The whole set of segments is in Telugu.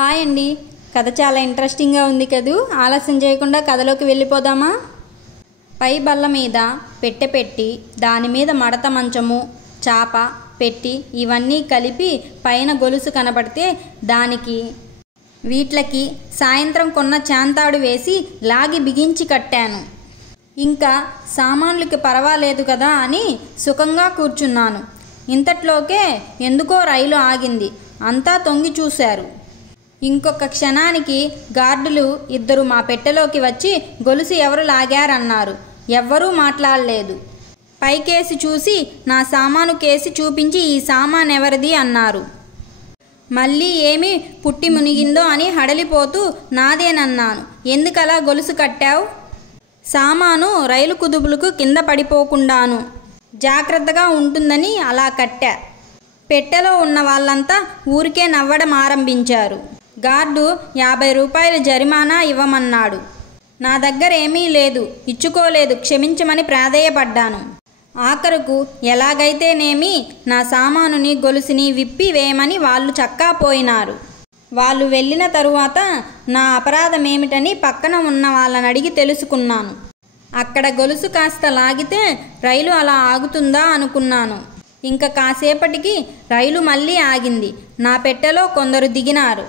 హాయ్ అండి. కథ చాలా ఇంట్రెస్టింగ్గా ఉంది కదూ. ఆలస్యం చేయకుండా కథలోకి వెళ్ళిపోదామా? పై బల్ల మీద పెట్టె పెట్టి దాని మీద మడత మంచము, చాప పెట్టి ఇవన్నీ కలిపి పైన గొలుసు కనబడితే దానికి వీట్లకి సాయంత్రం కొన్న చాంతాడు వేసి లాగి బిగించి కట్టాను. ఇంకా సామాన్లకి పర్వాలేదు కదా అని సుఖంగా కూర్చున్నాను. ఇంతట్లోకే ఎందుకో రైలు ఆగింది. అంతా తొంగి చూశారు. ఇంకొక క్షణానికి గార్డులు ఇద్దరు మా పెట్టెలోకి వచ్చి గొలుసు ఎవరు లాగారన్నారు. ఎవ్వరూ మాట్లాడలేదు. పైకేసి చూసి నా సామాను కేసి చూపించి ఈ సామాన్ ఎవరిది అన్నారు. మళ్ళీ ఏమి పుట్టి మునిగిందో అని హడలిపోతూ నాదేనన్నాను. ఎందుకలా గొలుసు కట్టావు? సామాను రైలు కుదుపులకు కింద పడిపోకుండాను జాగ్రత్తగా ఉంటుందని అలా కట్టా. పెట్టెలో ఉన్న వాళ్ళంతా ఊరికే నవ్వడం ఆరంభించారు. గార్డు 50 రూపాయలు జరిమానా ఇవ్వమన్నాడు. నా దగ్గర ఏమీ లేదు, ఇచ్చుకోలేదు, క్షమించమని ప్రాధేయపడ్డాను. ఆఖరుకు ఎలాగైతేనేమి నా సామానుని గొలుసుని విప్పి వేయమని వాళ్ళు చక్కాపోయినారు. వాళ్ళు వెళ్ళిన తరువాత నా అపరాధమేమిటని పక్కన ఉన్న వాళ్ళని అడిగి తెలుసుకున్నాను. అక్కడ గొలుసు కాస్త లాగితే రైలు అలా ఆగుతుందా అనుకున్నాను. ఇంకా కాసేపటికి రైలు మళ్ళీ ఆగింది. నా పెట్టెలో కొందరు దిగినారు,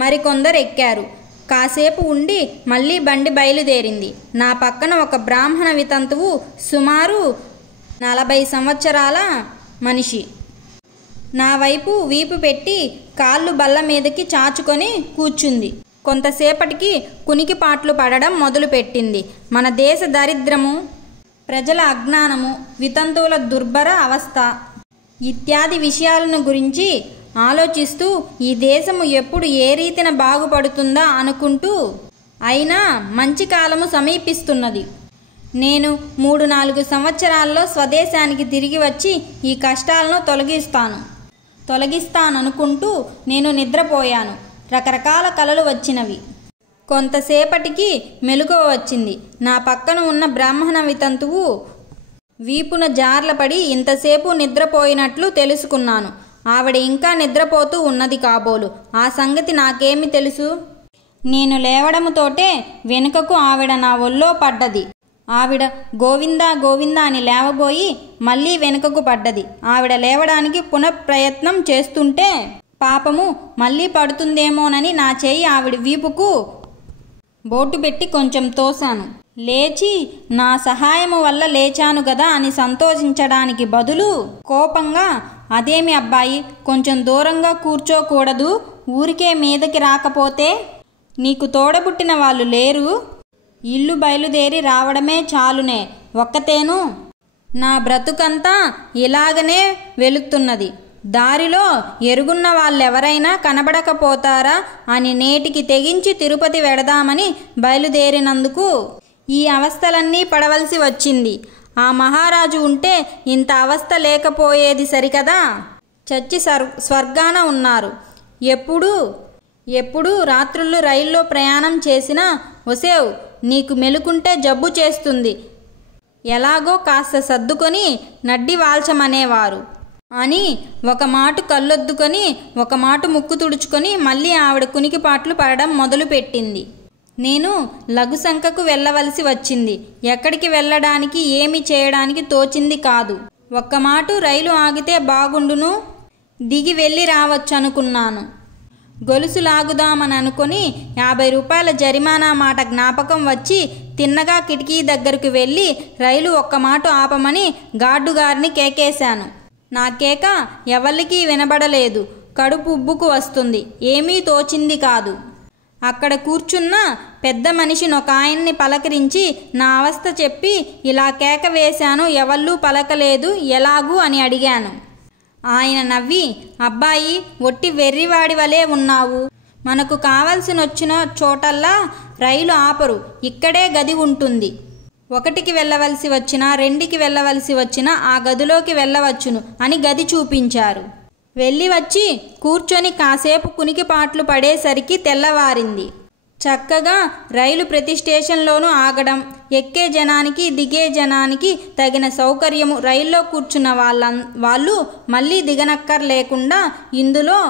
మరికొందరు ఎక్కారు. కాసేపు ఉండి మళ్ళీ బండి బయలుదేరింది. నా పక్కన ఒక బ్రాహ్మణ వితంతువు, సుమారు 40 సంవత్సరాల మనిషి, నా వైపు వీపు పెట్టి కాళ్ళు బల్ల మీదకి చాచుకొని కూర్చుంది. కొంతసేపటికి కునికిపాట్లు పడడం మొదలుపెట్టింది. మన దేశ దరిద్రము, ప్రజల అజ్ఞానము, వితంతువుల దుర్భర అవస్థ ఇత్యాది విషయాలను గురించి ఆలోచిస్తూ ఈ దేశము ఎప్పుడు ఏ రీతిన బాగుపడుతుందా అనుకుంటూ, అయినా మంచి కాలము సమీపిస్తున్నది. నేను 3-4 సంవత్సరాల్లో స్వదేశానికి తిరిగి వచ్చి ఈ కష్టాలను తొలగిస్తాననుకుంటూ నేను నిద్రపోయాను. రకరకాల కలలు వచ్చినవి. కొంతసేపటికి మెలకువ వచ్చింది. నా పక్కన ఉన్న బ్రాహ్మణ వితంతువు వీపున జార్లపడి ఇంతసేపు నిద్రపోయినట్లు తెలుసుకున్నాను. ఆవిడ ఇంకా నిద్రపోతూ ఉన్నది కాబోలు. ఆ సంగతి నాకేమి తెలుసు? నేను లేవడముతోటే వెనుకకు ఆవిడ నా ఒళ్ళో పడ్డది. ఆవిడ గోవిందా గోవిందా అని లేవబోయి మళ్ళీ వెనుకకు పడ్డది. ఆవిడ లేవడానికి పునఃప్రయత్నం చేస్తుంటే పాపము మళ్ళీ పడుతుందేమోనని నా చేయి ఆవిడ వీపుకు బోటు పెట్టి కొంచెం తోశాను. లేచి నా సహాయము వల్ల లేచాను గదా అని సంతోషించడానికి బదులు కోపంగా, అదేమి అబ్బాయి, కొంచెం దూరంగా కూర్చోకూడదు? ఊరికే మీదకి రాకపోతే? నీకు తోడబుట్టిన వాళ్ళు లేరు? ఇల్లు బయలుదేరి రావడమే చాలునే, ఒక్కతేను. నా బ్రతుకంతా ఇలాగనే వెళుతున్నది. దారిలో ఎరుగున్న వాళ్ళెవరైనా కనబడకపోతారా అని నేటికి తెగించి తిరుపతి వెడదామని బయలుదేరినందుకు ఈ అవస్థలన్నీ పడవలసి వచ్చింది. ఆ మహారాజు ఉంటే ఇంత అవస్థ లేకపోయేది సరికదా. చచ్చి స్వర్గాన ఉన్నారు. ఎప్పుడు రాత్రుళ్ళు రైల్లో ప్రయాణం చేసినా, ఒసేవ్ నీకు మెలుకుంటే జబ్బు చేస్తుంది, ఎలాగో కాస్త సర్దుకొని నడ్డి వాల్చమనేవారు అని ఒక మాటు కళ్ళొద్దుకొని ఒక మాటు ముక్కు తుడుచుకొని మళ్ళీ ఆవిడ కునికిపాట్లు పడడం మొదలుపెట్టింది. నేను లఘుశంకకు వెళ్ళవలసి వచ్చింది. ఎక్కడికి వెళ్ళడానికి, ఏమి చేయడానికి తోచింది కాదు. ఒక్క మాటు రైలు ఆగితే బాగుండును, దిగి వెళ్ళి రావచ్చనుకున్నాను. గొలుసు లాగుదామని అనుకుని 50 రూపాయల జరిమానా మాట జ్ఞాపకం వచ్చి తిన్నగా కిటికీ దగ్గరకు వెళ్ళి రైలు ఒక్క మాటు ఆపమని గార్డుగారిని కేకేశాను. నా కేక ఎవరికి వినబడలేదు. కడుపు ఉబ్బుకు వస్తుంది. ఏమీ తోచింది కాదు. అక్కడ కూర్చున్న పెద్ద మనిషిని ఒక ఆయన్ని పలకరించి నా అవస్థ చెప్పి ఇలా కేక వేశాను. ఎవళ్ళూ పలకలేదు, ఎలాగూ అని అడిగాను. ఆయన నవ్వి, అబ్బాయి ఒట్టి వెర్రివాడి వలే ఉన్నావు. మనకు కావలసినొచ్చిన చోటల్లా రైలు ఆపరు. ఇక్కడే గది ఉంటుంది. 1కి వెళ్ళవలసి వచ్చినా 2కి వెళ్ళవలసి వచ్చినా ఆ గదిలోకి వెళ్ళవచ్చును అని గది చూపించారు. వెళ్ళి వచ్చి కూర్చొని కాసేపు కునికిపాట్లు పడేసరికి తెల్లవారింది. చక్కగా రైలు ప్రతి స్టేషన్లోనూ ఆగడం, ఎక్కే జనానికి దిగే జనానికి తగిన సౌకర్యము. రైల్లో కూర్చున్న వాళ్ళు మళ్ళీ దిగనక్కర్లేకుండా ఇందులో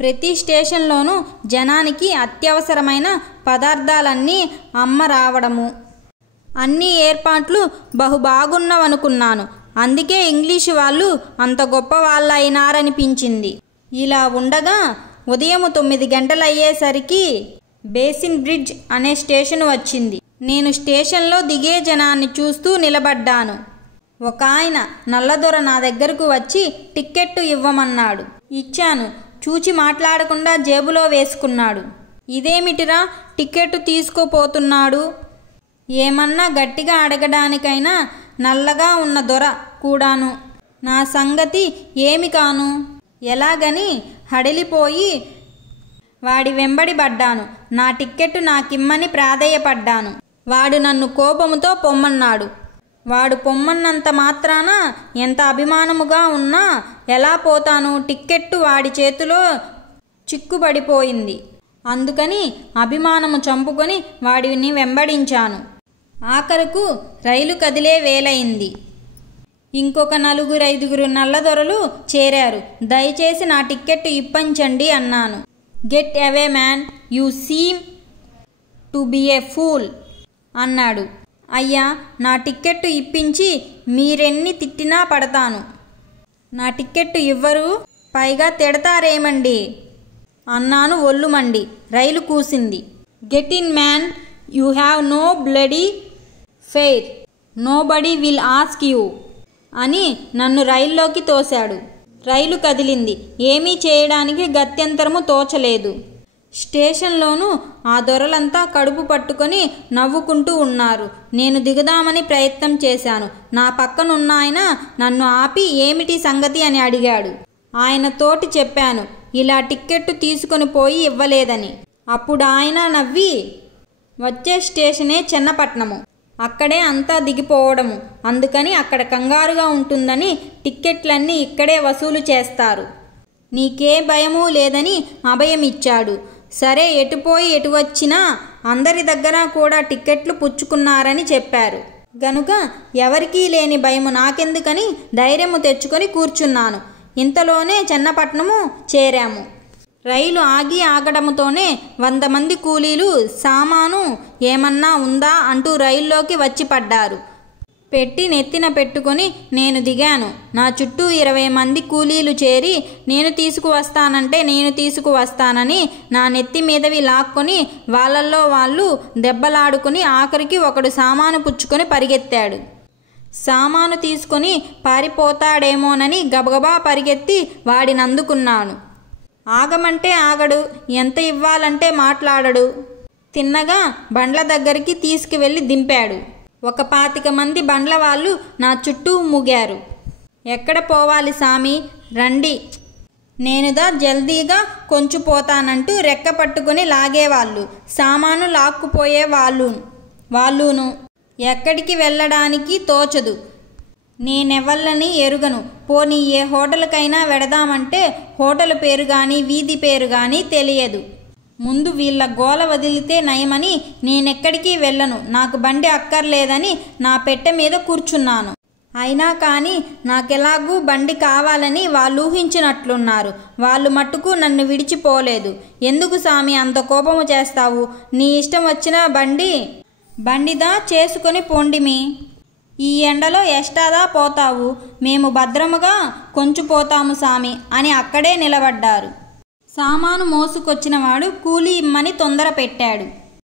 ప్రతి స్టేషన్లోనూ జనానికి అత్యవసరమైన పదార్థాలన్నీ అమ్మ రావడము, అన్ని ఏర్పాట్లు బాగున్నవనుకున్నాను. అందుకే ఇంగ్లీషు వాళ్ళు అంత గొప్ప వాళ్ళైనారనిపించింది. ఇలా ఉండగా ఉదయం 9 గంటలయ్యేసరికి బేసిన్ బ్రిడ్జ్ అనే స్టేషన్ వచ్చింది. నేను స్టేషన్లో దిగే జనాన్ని చూస్తూ నిలబడ్డాను. ఒక ఆయన నల్లదొర నా దగ్గరకు వచ్చి టిక్కెట్టు ఇవ్వమన్నాడు. ఇచ్చాను. చూచి మాట్లాడకుండా జేబులో వేసుకున్నాడు. ఇదేమిటిరా టిక్కెట్టు తీసుకుపోతున్నాడు? ఏమన్నా గట్టిగా అడగడానికైనా నల్లగా ఉన్న దొర కూడాను. నా సంగతి ఏమి కాను. ఎలాగని హడలిపోయి వాడి వెంబడి పడ్డాను. నా టిక్కెట్టు నాకిమ్మని ప్రాధేయపడ్డాను. వాడు నన్ను కోపముతో పొమ్మన్నాడు. వాడు పొమ్మన్నంత మాత్రాన ఎంత అభిమానముగా ఉన్నా ఎలా పోతాను? టిక్కెట్టు వాడి చేతిలో చిక్కుబడిపోయింది. అందుకని అభిమానము చంపుకొని వాడిని వెంబడించాను. ఆఖరకు రైలు కదిలే వేలైంది. ఇంకొక 4-5 నల్లదొరలు చేరారు. దయచేసి నా టిక్కెట్టు ఇప్పించండి అన్నాను. Get away man, you seem to be a fool అన్నాడు. అయ్యా, నా టిక్కెట్టు ఇప్పించి మీరెన్ని తిట్టినా పడతాను. నా టిక్కెట్టు ఇవ్వరు, పైగా తిడతారేమండి అన్నాను ఒళ్ళుమండి. రైలు కూసింది. Get in man, you have no bloody fare, nobody will ask you అని నన్ను రైల్లోకి తోశాడు. రైలు కదిలింది. ఏమీ చేయడానికి గత్యంతరము తోచలేదు. స్టేషన్లోనూ ఆ దొరలంతా కడుపు పట్టుకొని నవ్వుకుంటూ ఉన్నారు. నేను దిగుదామని ప్రయత్నం చేశాను. నా పక్కనున్న ఆయన నన్ను ఆపి ఏమిటి సంగతి అని అడిగాడు. ఆయన తోటి చెప్పాను, ఇలా టిక్కెట్టు తీసుకొని పోయి ఇవ్వలేదని. అప్పుడు ఆయన నవ్వి, వచ్చే స్టేషనే చెన్నపట్నము, అక్కడే అంతా దిగిపోవడము, అందుకని అక్కడ కంగారుగా ఉంటుందని టిక్కెట్లన్నీ ఇక్కడే వసూలు చేస్తారు. నీకే భయమూ లేదని అభయం ఇచ్చాడు. సరే, ఎటుపోయి ఎటు వచ్చినా అందరి దగ్గర కూడా టిక్కెట్లు పుచ్చుకున్నారని చెప్పారు గనుక ఎవరికీ లేని భయము నాకెందుకని ధైర్యము తెచ్చుకొని కూర్చున్నాను. ఇంతలోనే చెన్నపట్నము చేరాము. రైలు ఆగడముతోనే 100 మంది కూలీలు సామాను ఏమన్నా ఉందా అంటూ రైల్లోకి వచ్చి పడ్డారు. పెట్టి నెత్తిన పెట్టుకొని నేను దిగాను. నా చుట్టూ 20 మంది కూలీలు చేరి నేను తీసుకువస్తానని నా నెత్తి మీదవి లాక్కొని వాళ్ళల్లో వాళ్ళు దెబ్బలాడుకుని ఆఖరికి ఒకడు సామాను పుచ్చుకొని పరిగెత్తాడు. సామాను తీసుకొని పారిపోతాడేమోనని గబగబా పరిగెత్తి వాడిని అందుకున్నాను. ఆగమంటే ఆగడు, ఎంత ఇవ్వాలంటే మాట్లాడడు. తిన్నగా బండ్ల దగ్గరికి తీసుకువెళ్ళి దింపాడు. ఒక 25 మంది బండ్ల వాళ్ళు నా చుట్టూ మూగారు. ఎక్కడ పోవాలి సామి, రండి, నేనుదా జల్దీగా కొంచుపోతానంటూ రెక్క పట్టుకుని లాగేవాళ్ళు. సామాను లాక్కుపోయే వాళ్ళును. ఎక్కడికి వెళ్ళడానికి తోచదు. నేనెవళ్ళని ఎరుగను. పోనీ ఏ హోటల్కైనా వెడదామంటే హోటల్ పేరు కానీ వీధి పేరు కానీ తెలియదు. ముందు వీళ్ళ గోల వదిలితే నయమని నేనెక్కడికి వెళ్ళను. నాకు బండి అక్కర్లేదని నా పెట్టె మీద కూర్చున్నాను. అయినా కానీ నాకెలాగూ బండి కావాలని వాళ్ళు ఊహించినట్లున్నారు. వాళ్ళు మట్టుకు నన్ను విడిచిపోలేదు. ఎందుకు సామి అంత కోపము చేస్తావు? నీ ఇష్టం వచ్చిన బండిదా చేసుకొని పోండిమి. ఈ ఎండలో ఎష్టాదా పోతావు? మేము భద్రముగా కొంచుపోతాము సామి అని అక్కడే నిలబడ్డారు. సామాను మోసుకొచ్చినవాడు కూలీ ఇమ్మని తొందర పెట్టాడు.